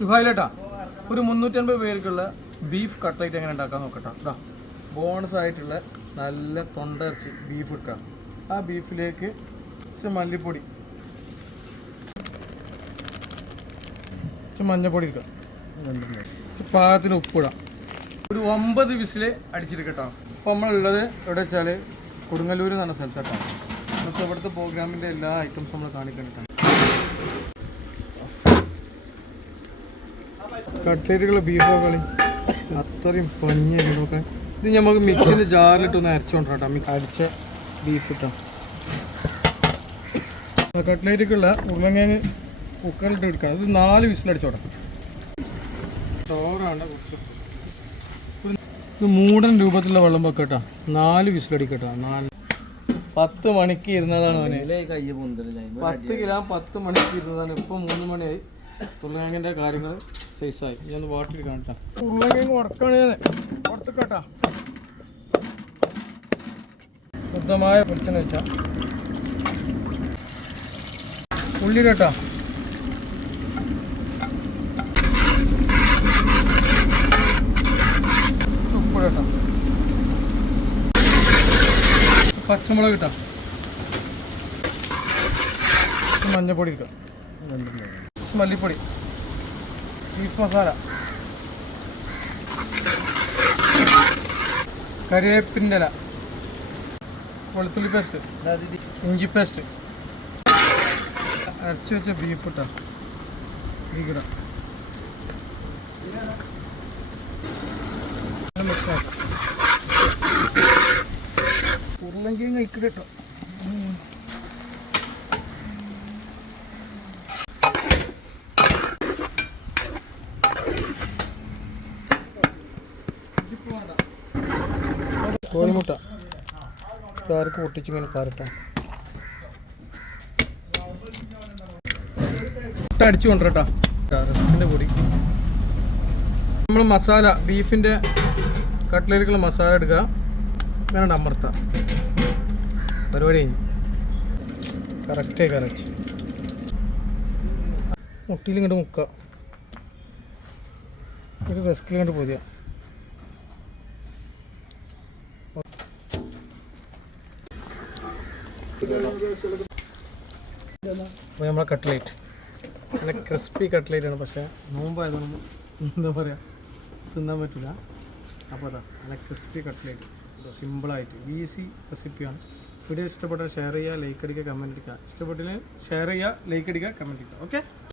സുഹായിലേട്ടാ ഒരു 350 പേർക്കുള്ള beef cutlet എങ്ങനെ ഉണ്ടാക്കാൻ നോക്കട്ടെ. ഇതാ ബോണസ് ആയിട്ടുള്ള നല്ല തൊണ്ടയിറച്ചി ബീഫ് എടുക്കുക. ആ ബീഫിലേക്ക് കുറച്ച് മല്ലിപ്പൊടി, കുറച്ച് മഞ്ഞൾപ്പൊടി എടുക്കുക, പാകത്തിന് ഉപ്പിടാം. ഒരു 9 വിസിൽ അടിച്ചെടുക്കട്ടോ. അപ്പോൾ നമ്മളുള്ളത് എവിടെ വെച്ചാൽ കൊടുങ്ങല്ലൂർ എന്ന് പറഞ്ഞ സ്ഥലത്തോട്ടാണ്. നമുക്ക് ഇവിടുത്തെ പ്രോഗ്രാമിൻ്റെ എല്ലാ ഐറ്റംസും നമ്മൾ കാണിക്കേണ്ടിട്ടാണ്. കട്ട്ലേറ്റുകൾ ബീഫോ കളി അത്രയും പഞ്ഞിയൊക്കെ. ഇത് നമുക്ക് മിക്സിൻ്റെ ജാറിലിട്ടൊന്ന് അരച്ചുകൊണ്ടിട്ടോ. അടിച്ച ബീഫ് ഇട്ടോ. കട്ട്ലേറ്റുകളുള്ള ഉരുളങ്ങേങ്ങ് കുക്കറിലിട്ട് എടുക്കണം. ഇത് 4 വിസിലടിച്ചോട്ടെ. ചോറാണ് കുറച്ച് ഇത് മൂടൻ രൂപത്തിലുള്ള വെള്ളം വെക്കട്ടോ. 4 വിസിലടിക്കട്ടോ. 10 മണിക്ക് ഇരുന്നതാണ് അവന്. 10 കിലോ 10 മണിക്ക് ഇരുന്നതാണ്. ഇപ്പോൾ 3 മണിയായി. ഉരുളങ്ങേങ്ങിൻ്റെ കാര്യങ്ങൾ സൈസായി. ഞാൻ വാട്ടിൽ കാണിട്ടാ. ഉരുളങ്ങേങ്ങ് ഉടക്കാണ് പുറത്തേക്കാട്ടാ. ശുദ്ധമായ വെളിച്ചെണ്ണ വെച്ചാൽ ഉള്ളി കേട്ടാ. ഉപ്പ് കേട്ടോ. പച്ചമുളക് കിട്ടാം. മഞ്ഞപ്പൊടി ഇട്ടാം. മല്ലിപ്പൊടി, ബീഫ് മസാല, കറിവേപ്പിൻ്റെ ഇല, വെളുത്തുള്ളി പേസ്റ്റ്, ഇഞ്ചി പേസ്റ്റ്, അരച്ച് വെച്ച ബീഫ് ഇട്ടാ. ബീഫ് ഉരുളങ്കിയും കഴിക്കട്ടെ കേട്ടോ. കോഴിമുട്ട കാർക്ക് പൊട്ടിച്ചിങ്ങനെ കാരട്ട മുട്ട അടിച്ചു കൊണ്ടുവരട്ടോ. റസ്കിൻ്റെ പൊടി. നമ്മൾ മസാല ബീഫിൻ്റെ കട്ട്ലേറ്റുകൾ മസാല എടുക്കുക. വേണ്ട അമർത്താം. പരിപാടി കഴിഞ്ഞു. കറക്റ്റായി കറക്റ്റ്. മുട്ടിയിൽ ഇങ്ങോട്ട് മുക്കുക. ഒരു റസ്കിൽ ഇങ്ങോട്ട് പൊതിയ. അപ്പോൾ നമ്മളെ കട്ട്ലേറ്റ് നല്ല ക്രിസ്പി കട്ട്ലേറ്റ് ആണ്. പക്ഷേ നോമ്പായതുകൊണ്ട് എന്താ പറയുക തിന്നാൻ പറ്റില്ല. അപ്പോൾ അതാ നല്ല ക്രിസ്പി കട്ട്ലേറ്റ് സിമ്പിളായിട്ട് ഈസി റെസിപ്പിയാണ്. വീഡിയോ ഇഷ്ടപ്പെട്ടാൽ ഷെയർ ചെയ്യുക, ലൈക്ക് അടിക്കുക, കമൻറ്റ് അടിക്കുക. ഇഷ്ടപ്പെട്ടില്ലെങ്കിൽ ഷെയർ ചെയ്യുക, ലൈക്ക് അടിക്കുക, കമൻറ്റ് അടിക്കുക. ഓക്കെ.